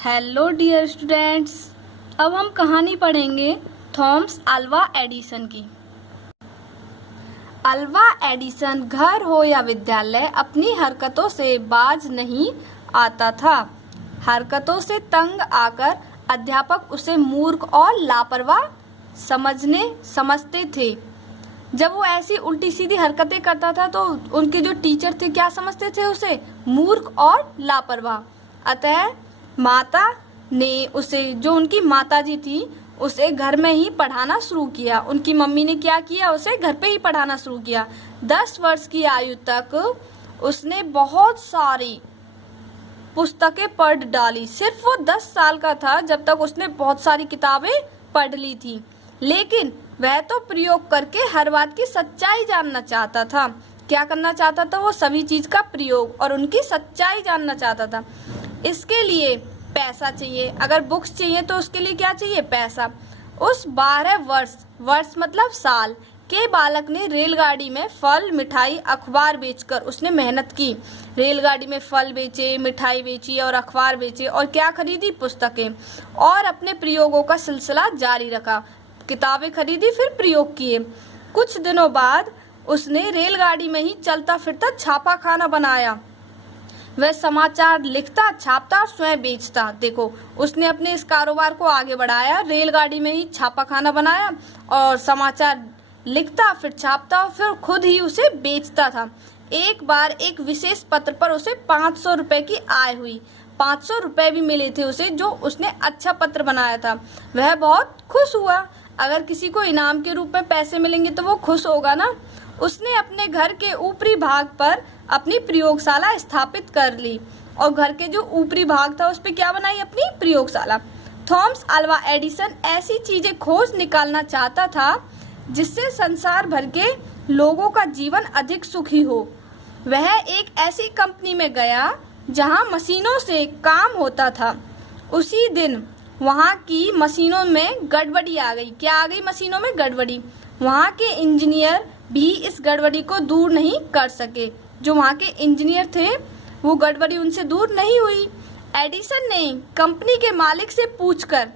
Hello dear students. अब हम कहानी पढ़ेंगे थॉमस अल्वा एडिसन की। अल्वा एडिसन घर हो या विद्यालय अपनी हरकतों से बाज नहीं आता था। हरकतों से तंग आकर अध्यापक उसे मूर्ख और लापरवाह समझते थे। जब वो ऐसी उल्टी सीधी हरकतें करता था तो उनके जो टीचर थे क्या समझते थे उसे? मूर्ख और लापरवाह। अतः माता ने उसे, जो उनकी माताजी थी, उसे घर में ही पढ़ाना शुरू किया। उनकी मम्मी ने क्या किया? उसे घर पे ही पढ़ाना शुरू किया। 10 वर्ष की आयु तक उसने बहुत सारी पुस्तकें पढ़ डाली। सिर्फ वो 10 साल का था जब तक उसने बहुत सारी किताबें पढ़ ली थी। लेकिन वह तो प्रयोग करके हर बात की सच्चाई जानना चाहता था। क्या करना चाहता था? वो सभी चीज का प्रयोग और उनकी सच्चाई जानना चाहता था। इसके लिए पैसा चाहिए। अगर बुक्स चाहिए तो उसके लिए क्या चाहिए? पैसा। उस 12 वर्ष मतलब साल के बालक ने रेलगाड़ी में फल, मिठाई, अखबार बेचकर उसने मेहनत की। रेलगाड़ी में फल बेचे, मिठाई बेची और अखबार बेचे और क्या खरीदी? पुस्तकें। और अपने प्रयोगों का सिलसिला जारी रखा। किताबें खरीदी, फिर प्रयोग किए। कुछ दिनों बाद उसने रेलगाड़ी में ही चलता फिरता छापाखाना बनाया। वह समाचार लिखता, छापता और स्वयं बेचता। देखो, उसने अपने इस कारोबार को आगे बढ़ाया। रेलगाड़ी में ही छापाखाना बनाया और समाचार लिखता, फिर छापता और फिर खुद ही उसे बेचता था। एक बार एक विशेष पत्र पर उसे 500 रुपए की आय हुई। 500 रुपए भी मिले थे उसे, जो उसने अच्छा पत्र बनाया था। वह बहुत खुश हुआ। अगर किसी को इनाम के रूप में पैसे मिलेंगे तो वो खुश होगा ना। उसने अपने घर के ऊपरी भाग पर अपनी प्रयोगशाला स्थापित कर ली और घर के जो ऊपरी भाग था उस पे क्या बनाई? अपनी प्रयोगशाला। थॉमस अल्वा एडिसन ऐसी चीजें खोज निकालना चाहता था जिससे संसार भर के लोगों का जीवन अधिक सुखी हो। वह एक ऐसी कंपनी में गया जहां मशीनों से काम होता था। उसी दिन वहां की मशीनों में गड़बड़ी आ गई। क्या आ गई? मशीनों में गड़बड़ी। वहां के इंजीनियर भी इस गड़बड़ी को दूर नहीं कर सके। जो वहां के इंजीनियर थे वो गड़बड़ी उनसे दूर नहीं हुई। एडिसन ने कंपनी के मालिक से पूछकर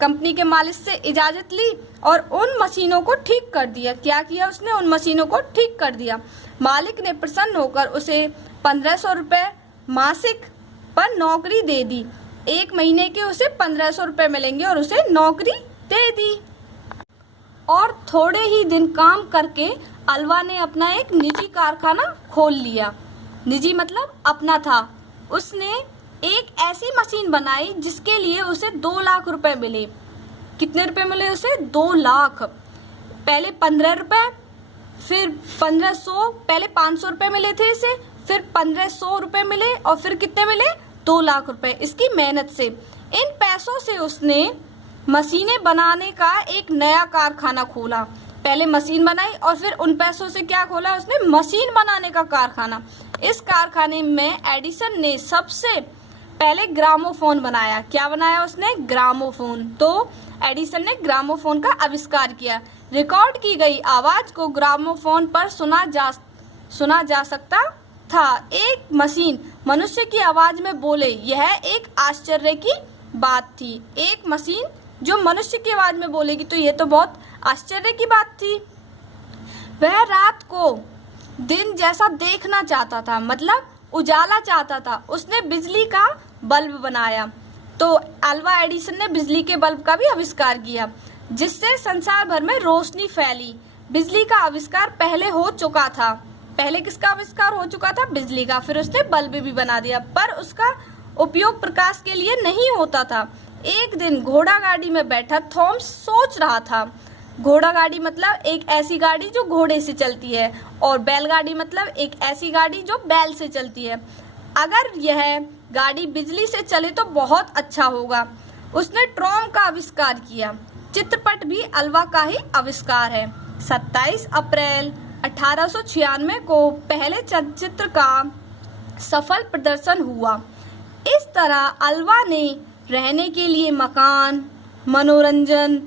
कंपनी के मालिक से इजाजत ली और उन मशीनों को ठीक कर दिया। क्या किया उसने? उन मशीनों को ठीक कर दिया। मालिक ने प्रसन्न होकर उसे 1500 रुपए मासिक पर नौकरी दे दी। 1 महीने के उसे 1500 रुपए मिलेंगे और उसे नौकरी दे दी। और थोड़े ही दिन काम करके अल्वा ने अपना एक निजी कारखाना खोल लिया। निजी मतलब अपना था। उसने एक ऐसी मशीन बनाई जिसके लिए उसे 2 लाख रुपए मिले। कितने रुपए मिले उसे? 2 लाख। पहले 15 रुपए, फिर 1500, पहले 500 रुपए मिले थे इसे, फिर 1500 रुपए मिले और फिर कितने मिले? 2 लाख रुपए इसकी मेहनत से। इन पैसों से उसने मशीनें बनाने का एक नया कारखाना खोला। पहले मशीन बनाई और फिर उन पैसों से क्या खोला उसने? मशीन बनाने का कारखाना। इस कारखाने में एडिसन ने सबसे पहले ग्रामोफोन बनाया। क्या बनाया उसने? ग्रामोफोन। तो एडिसन ने ग्रामोफोन का आविष्कार किया। रिकॉर्ड की गई आवाज को ग्रामोफोन पर सुना जा सकता था। एक मशीन मनुष्य की आवाज में बोले, यह एक आश्चर्य की बात थी। एक मशीन जो मनुष्य की आवाज में बोलेगी तो ये तो बहुत आश्चर्य की बात थी। वह रात को दिन जैसा देखना चाहता था, मतलब उजाला चाहता था। उसने बिजली का बल्ब बनाया। तो अल्वा एडिसन ने बिजली के बल्ब का भी आविष्कार किया जिससे संसार भर में रोशनी फैली। बिजली का आविष्कार पहले हो चुका था। पहले किसका आविष्कार हो चुका था? बिजली का। फिर उसने बल्ब भी बना दिया, पर उसका उपयोग प्रकाश के लिए नहीं होता था। एक दिन घोड़ा गाड़ी में बैठा थॉमस सोच रहा था। घोड़ा गाड़ी मतलब एक ऐसी गाड़ी जो घोड़े से चलती है और बैलगाड़ी मतलब एक ऐसी गाड़ी जो बैल से चलती है। अगर यह गाड़ी बिजली से चले तो बहुत अच्छा होगा। उसने ट्रॉम का आविष्कार किया। चित्रपट भी अल्वा का ही आविष्कार है। 27 अप्रैल 1896 को पहले चलचित्र का सफल प्रदर्शन हुआ। इस तरह अल्वा ने रहने के लिए मकान, मनोरंजन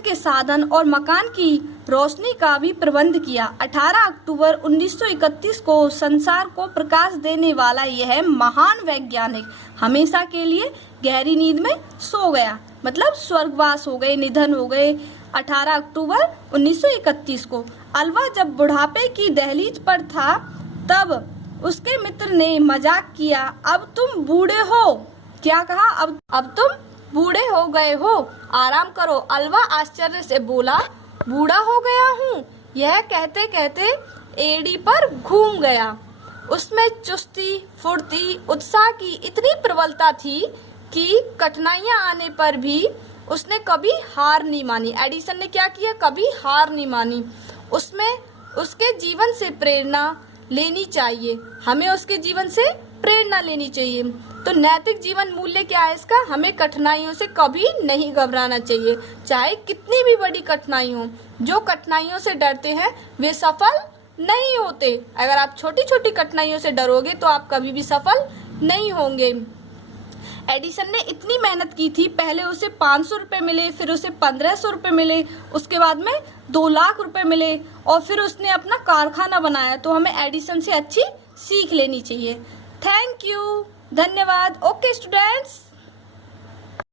के साधन और मकान की रोशनी का भी प्रबंध किया। 18 अक्टूबर 1931 को संसार को प्रकाश देने वाला यह महान वैज्ञानिक हमेशा के लिए गहरी नींद में सो गया, मतलब स्वर्गवास हो गए, निधन हो गए 18 अक्टूबर 1931 को। अल्वा जब बुढ़ापे की दहलीज पर था तब उसके मित्र ने मजाक किया, अब तुम बूढ़े हो। क्या कहा? अब तुम बूढ़े हो गए हो, आराम करो। अल्वा आश्चर्य से बोला, बूढ़ा हो गया हूँ? यह कहते कहते एड़ी पर घूम गया। उसमें चुस्ती, फुर्ती, उत्साह की इतनी प्रबलता थी कि कठिनाइयां आने पर भी उसने कभी हार नहीं मानी। एडिसन ने क्या किया? कभी हार नहीं मानी। उसमें उसके जीवन से प्रेरणा लेनी चाहिए, हमें उसके जीवन से प्रेरणा लेनी चाहिए। तो नैतिक जीवन मूल्य क्या है इसका? हमें कठिनाइयों से कभी नहीं घबराना चाहिए, चाहे कितनी भी बड़ी कठिनाई हो। जो कठिनाइयों से डरते हैं वे सफल नहीं होते। अगर आप छोटी छोटी कठिनाइयों से डरोगे तो आप कभी भी सफल नहीं होंगे। एडिसन ने इतनी मेहनत की थी, पहले उसे 500 रुपए मिले, फिर उसे 1500 रुपए मिले, उसके बाद में 2 लाख रुपए मिले और फिर उसने अपना कारखाना बनाया। तो हमें एडिसन से अच्छी सीख लेनी चाहिए। थैंक यू, धन्यवाद। Okay students.